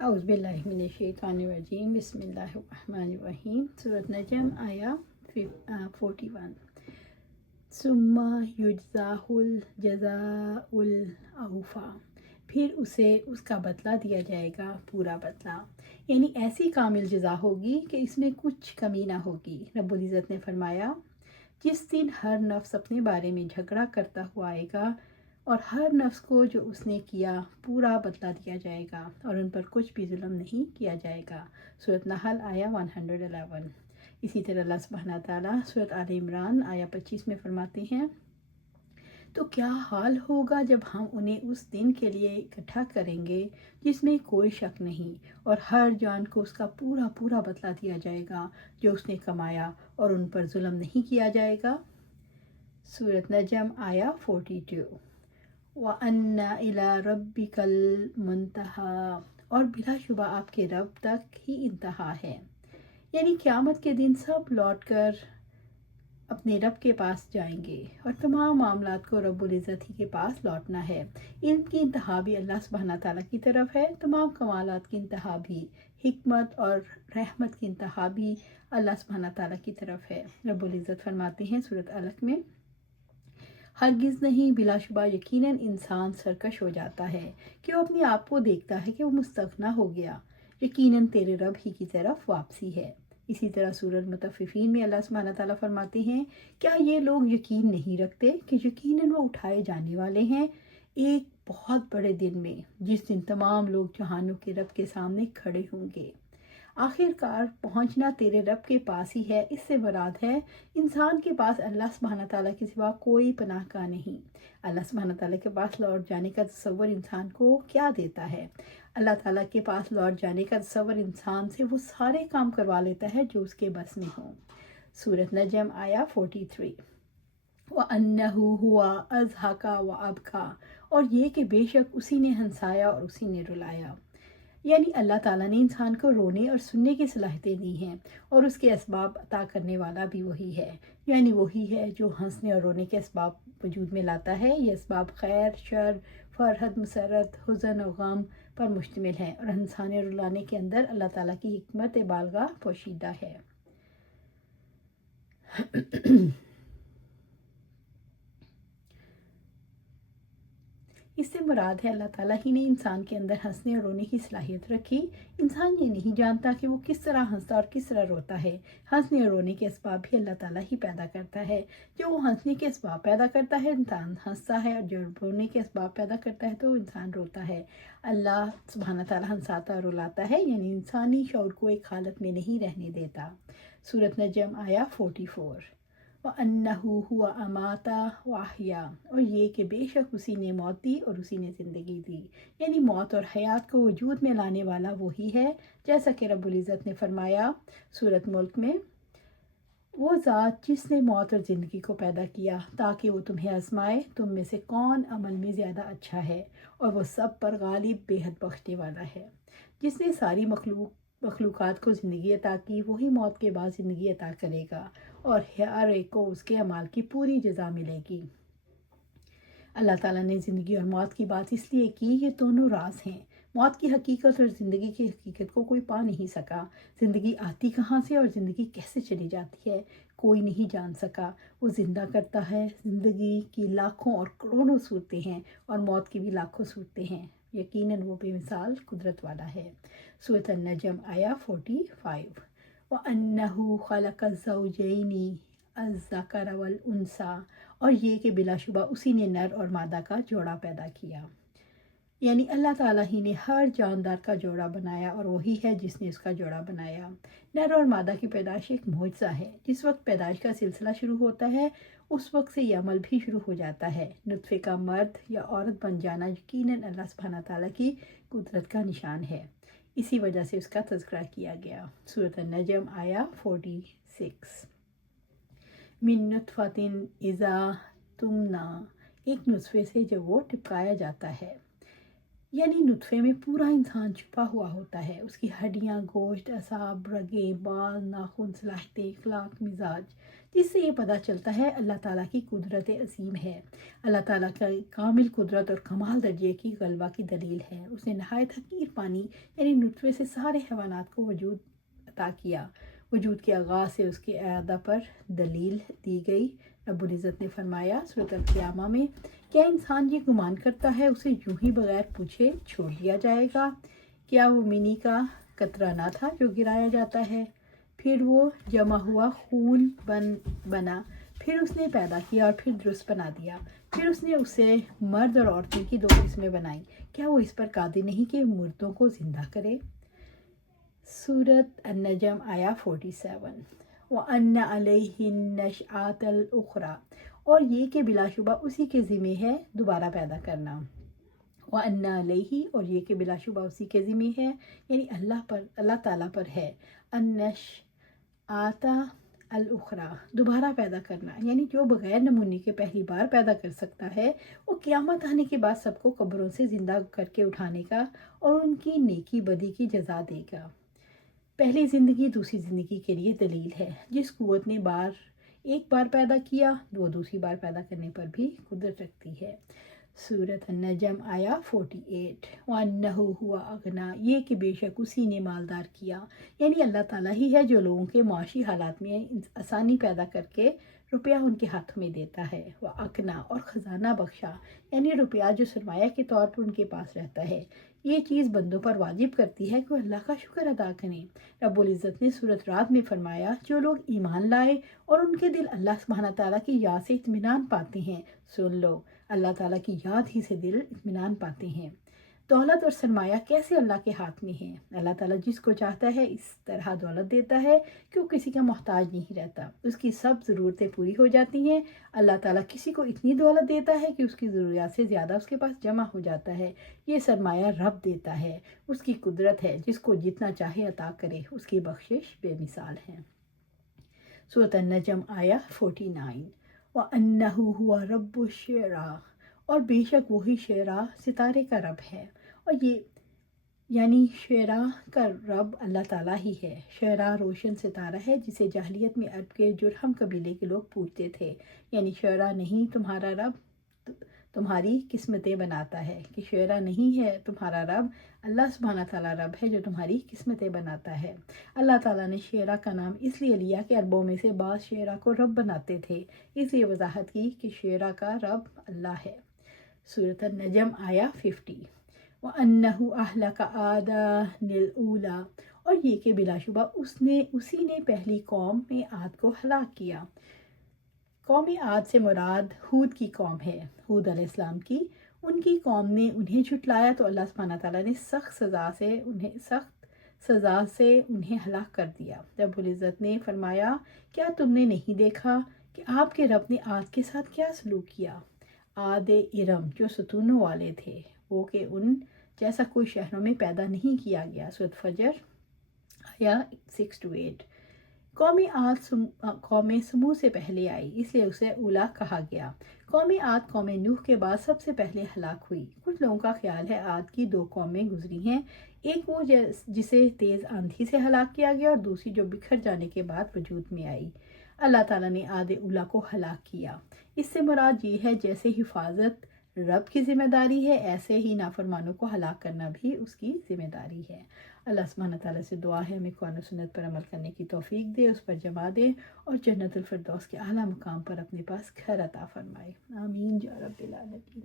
اعوذ باللہ من الشیطان الرجیم، بسم اللہ الرحمن الرحیم۔ سورۃ نجم آیا 41۔ ثم یجزاہ الجزاء الاوفیٰ، پھر اسے اس کا بدلہ دیا جائے گا، پورا بدلہ، یعنی ایسی کامل جزا ہوگی کہ اس میں کچھ کمی نہ ہوگی۔ رب العزت نے فرمایا، جس دن ہر نفس اپنے بارے میں جھگڑا کرتا ہوا آئے گا اور ہر نفس کو جو اس نے کیا پورا بدلہ دیا جائے گا اور ان پر کچھ بھی ظلم نہیں کیا جائے گا۔ سورۃ نحل آیا 111۔ اسی طرح اللہ سبحانہ تعالیٰ سورۃ آل عمران آیا 25 میں فرماتے ہیں، تو کیا حال ہوگا جب ہم انہیں اس دن کے لیے اکٹھا کریں گے جس میں کوئی شک نہیں، اور ہر جان کو اس کا پورا پورا بدلہ دیا جائے گا جو اس نے کمایا، اور ان پر ظلم نہیں کیا جائے گا۔ سورۃ نجم آیا 42۔ وَأَنَّ إِلَىٰ رَبِّكَ الْمُنتَهَىٰ، اور بلا شبہ آپ کے رب تک ہی انتہا ہے، یعنی قیامت کے دن سب لوٹ کر اپنے رب کے پاس جائیں گے اور تمام معاملات کو رب العزت ہی کے پاس لوٹنا ہے۔ علم کی انتہا بھی اللہ سبحانہ تعالیٰ کی طرف ہے، تمام کمالات کی انتہا بھی، حکمت اور رحمت کی انتہا بھی اللہ سبحانہ تعالیٰ کی طرف ہے۔ رب العزت فرماتے ہیں سورۃ علق میں، ہرگز نہیں، بلا شبہ یقیناً انسان سرکش ہو جاتا ہے کہ وہ اپنے آپ کو دیکھتا ہے کہ وہ مستغنی ہو گیا، یقیناً تیرے رب ہی کی طرف واپسی ہے۔ اسی طرح سورۃ المطففین میں اللہ سبحانہ تعالیٰ فرماتے ہیں، کیا یہ لوگ یقین نہیں رکھتے کہ یقیناً وہ اٹھائے جانے والے ہیں ایک بہت بڑے دن میں، جس دن تمام لوگ جہانوں کے رب کے سامنے کھڑے ہوں گے۔ آخر کار پہنچنا تیرے رب کے پاس ہی ہے، اس سے مراد ہے انسان کے پاس اللہ سبحانہ تعالیٰ کے سوا کوئی پناہ گاہ نہیں۔ اللہ سبحانہ تعالیٰ کے پاس لوٹ جانے کا تصور انسان کو کیا دیتا ہے؟ اللہ تعالیٰ کے پاس لوٹ جانے کا تصور انسان سے وہ سارے کام کروا لیتا ہے جو اس کے بس میں ہوں۔ سورۃ نجم آیا 43۔ وَأَنَّهُ هُوَ أَضْحَكَ وَأَبْكَىٰ، اور یہ کہ بے شک اسی نے ہنسایا اور اسی نے رلایا، یعنی اللہ تعالیٰ نے انسان کو رونے اور سننے کی صلاحیتیں دی ہیں، اور اس کے اسباب عطا کرنے والا بھی وہی ہے، یعنی وہی ہے جو ہنسنے اور رونے کے اسباب وجود میں لاتا ہے۔ یہ اسباب خیر، شر، فرحت، مسرت، حزن اور غم پر مشتمل ہیں، اور ہنسانے اور رلانے کے اندر اللہ تعالیٰ کی حکمت بالغہ پوشیدہ ہے۔ اس سے مراد ہے اللہ تعالیٰ ہی نے انسان کے اندر ہنسنے اور رونے کی صلاحیت رکھی۔ انسان یہ نہیں جانتا کہ وہ کس طرح ہنستا اور کس طرح روتا ہے۔ ہنسنے اور رونے کے اسباب بھی اللہ تعالیٰ ہی پیدا کرتا ہے۔ جو وہ ہنسنے کے اسباب پیدا کرتا ہے انسان ہنستا ہے، اور جو رونے کے اسباب پیدا کرتا ہے تو انسان روتا ہے۔ اللہ سبحانہ تعالیٰ ہنساتا اور رلاتا ہے، یعنی انسانی شعور کو ایک حالت میں نہیں رہنے دیتا۔ سورۃ نجم آیا 44۔ وَأَنَّهُ هُوَ أَمَاتَ وَأَحْيَا، اور یہ کہ بے شک اسی نے موت دی اور اسی نے زندگی دی، یعنی موت اور حیات کو وجود میں لانے والا وہی ہے، جیسا کہ رب العزت نے فرمایا سورۃ ملک میں، وہ ذات جس نے موت اور زندگی کو پیدا کیا تاکہ وہ تمہیں آزمائے تم میں سے کون عمل میں زیادہ اچھا ہے، اور وہ سب پر غالب بے حد بخشنے والا ہے۔ جس نے ساری مخلوقات کو زندگی عطا کی، وہی موت کے بعد زندگی عطا کرے گا، اور ہر ایک کو اس کے اعمال کی پوری جزا ملے گی۔ اللہ تعالیٰ نے زندگی اور موت کی بات اس لیے کی، یہ دونوں راز ہیں۔ موت کی حقیقت اور زندگی کی حقیقت کو کوئی پا نہیں سکا۔ زندگی آتی کہاں سے اور زندگی کیسے چلی جاتی ہے، کوئی نہیں جان سکا۔ وہ زندہ کرتا ہے، زندگی کی لاکھوں اور کروڑوں صورتیں ہیں، اور موت کی بھی لاکھوں صورتیں ہیں، یقیناً وہ بے مثال قدرت والا ہے۔ سورۃ النجم آیا 45۔ وَأَنَّهُ خَلَقَ الزَّوْجَيْنِ الذَّكَرَ وَالْأُنثَىٰ، اور یہ کہ بلا شبہ اسی نے نر اور مادہ کا جوڑا پیدا کیا، یعنی اللہ تعالیٰ ہی نے ہر جاندار کا جوڑا بنایا، اور وہی ہے جس نے اس کا جوڑا بنایا۔ نر اور مادہ کی پیدائش ایک معجزہ ہے۔ جس وقت پیدائش کا سلسلہ شروع ہوتا ہے اس وقت سے یہ عمل بھی شروع ہو جاتا ہے۔ نطفے کا مرد یا عورت بن جانا یقیناً اللہ سبحانہ تعالیٰ کی قدرت کا نشان ہے، اسی وجہ سے اس کا تذکرہ کیا گیا۔ سورۃ النجم آیا 46۔ من نطفۃ اذا تمنیٰ، ایک نطفے سے جب وہ ٹپکایا جاتا ہے، یعنی نطفے میں پورا انسان چھپا ہوا ہوتا ہے، اس کی ہڈیاں، گوشت، اعصاب، رگیں، بال، ناخن، صلاحیتیں، اخلاق، مزاج، جس سے یہ پتہ چلتا ہے اللہ تعالیٰ کی قدرت عظیم ہے. اللہ تعالیٰ کا کامل قدرت اور کمال درجے کی غلبہ کی دلیل ہے. اس نے نہایت حقیر پانی یعنی نطفے سے سارے حیوانات کو وجود عطا کیا. وجود کے آغاز سے اس کے اعادہ پر دلیل دی گئی. رب العزت نے فرمایا سورۃ القیامہ میں، کیا انسان یہ گمان کرتا ہے اسے یوں ہی بغیر پوچھے چھوڑ دیا جائے گا؟ کیا وہ منی کا قطرہ نہ تھا جو گرایا جاتا ہے، پھر وہ جمع ہوا خون بنا، پھر اس نے پیدا کیا اور پھر درست بنا دیا، پھر اس نے اسے مرد اور عورتوں کی 2 قسمیں بنائیں. کیا وہ اس پر قادر نہیں کہ مردوں کو زندہ کرے؟ سورۃ النجم آیا 47. وَأَنَّ عَلَيْهِ النَّشْأَةَ الْأُخْرَى، اور یہ کہ بلا شبہ اسی کے ذمہ ہے دوبارہ پیدا کرنا. وَأَنَّ عَلَيْهِ، اور یہ کہ بلا شبہ اسی کے ذمہ ہے یعنی اللہ تعالیٰ پر ہے. النَّشْأَةَ الْأُخْرَى، دوبارہ پیدا کرنا، یعنی جو بغیر نمونے کے پہلی بار پیدا کر سکتا ہے وہ قیامت آنے کے بعد سب کو قبروں سے زندہ کر کے اٹھانے کا اور ان کی نیکی بدی کی جزا دے گا. پہلی زندگی دوسری زندگی کے لیے دلیل ہے. جس قوت نے ایک بار پیدا کیا وہ دوسری بار پیدا کرنے پر بھی قدرت رکھتی ہے. سورۃ النجم آیا 48. وَأَنَّهُ هُوَ أَغْنَى، یہ کہ بے شک اسی نے مالدار کیا، یعنی اللہ تعالیٰ ہی ہے جو لوگوں کے معاشی حالات میں آسانی پیدا کر کے روپیہ ان کے ہاتھ میں دیتا ہے. وَأَغْنَى، اور خزانہ بخشا، یعنی روپیہ جو سرمایہ کے طور پر ان کے پاس رہتا ہے. یہ چیز بندوں پر واجب کرتی ہے کہ وہ اللہ کا شکر ادا کریں. رب العزت نے سورۃ رعد میں فرمایا، جو لوگ ایمان لائے اور ان کے دل اللہ سبحانہ تعالیٰ کی یاد سے اطمینان پاتے ہیں، سن لو، اللہ تعالیٰ کی یاد ہی سے دل اطمینان پاتے ہیں. دولت اور سرمایہ کیسے اللہ کے ہاتھ میں ہیں؟ اللہ تعالیٰ جس کو چاہتا ہے اس طرح دولت دیتا ہے کہ وہ کسی کا محتاج نہیں رہتا، اس کی سب ضرورتیں پوری ہو جاتی ہیں. اللہ تعالیٰ کسی کو اتنی دولت دیتا ہے کہ اس کی ضروریات سے زیادہ اس کے پاس جمع ہو جاتا ہے. یہ سرمایہ رب دیتا ہے، اس کی قدرت ہے، جس کو جتنا چاہے عطا کرے، اس کی بخشش بے مثال ہے. سورۃ النجم آیا 49. وَأَنَّهُ هُوَ رَبُّ الشِّعْرَىٰ، اور بے شک وہی شعراء ستارے کا رب ہے. اور یہ یعنی شعراء کا رب اللہ تعالیٰ ہی ہے. شعراء روشن ستارہ ہے جسے جاہلیت میں عرب کے جرہم قبیلے کے لوگ پوجتے تھے. یعنی شعراء نہیں تمہارا رب تمہاری قسمتیں بناتا ہے، کہ شعراء نہیں ہے تمہارا رب، اللہ سبحانہ تعالیٰ رب ہے جو تمہاری قسمتیں بناتا ہے. اللہ تعالیٰ نے شعراء کا نام اس لیے لیا کہ عربوں میں سے بعض شعراء کو رب بناتے تھے، اس لیے وضاحت کی کہ شعراء کا رب اللہ ہے. سورۃ النجم آیا 50. وَأَنَّهُ أَهْلَكَ عَادًا الْأُولَىٰ، اور یہ کہ بلا شبہ اسی نے پہلی قوم میں عاد کو ہلاک کیا. قوم عاد سے مراد ہود کی قوم ہے، ہود علیہ السلام کی. ان کی قوم نے انہیں جھٹلایا تو اللہ سبحانہ تعالیٰ نے سخت سزا سے انہیں ہلاک کر دیا. رب العزت نے فرمایا، کیا تم نے نہیں دیکھا کہ آپ کے رب نے عاد کے ساتھ کیا سلوک کیا؟ عاد ارم جو ستونوں والے تھے، وہ کہ ان جیسا کوئی شہروں میں پیدا نہیں کیا گیا. سورۃ فجر آیا 6-8. قوم عاد قوم سمود سے پہلے آئی، اس لیے اسے اولا کہا گیا. قوم عاد قوم نوح کے بعد سب سے پہلے ہلاک ہوئی. کچھ لوگوں کا خیال ہے عاد کی 2 قومیں گزری ہیں، ایک وہ جسے تیز آندھی سے ہلاک کیا گیا اور دوسری جو بکھر جانے کے بعد وجود میں آئی. اللہ تعالیٰ نے عاد اولا کو ہلاک کیا. اس سے مراد یہ ہے جیسے حفاظت رب کی ذمہ داری ہے، ایسے ہی نافرمانوں کو ہلاک کرنا بھی اس کی ذمہ داری ہے. اللہ سبحانہ تعالیٰ سے دعا ہے ہمیں قرآن و سنت پر عمل کرنے کی توفیق دے، اس پر جمع دے اور جنت الفردوس کے اعلیٰ مقام پر اپنے پاس گھر عطا فرمائے. آمین یا رب العالمین.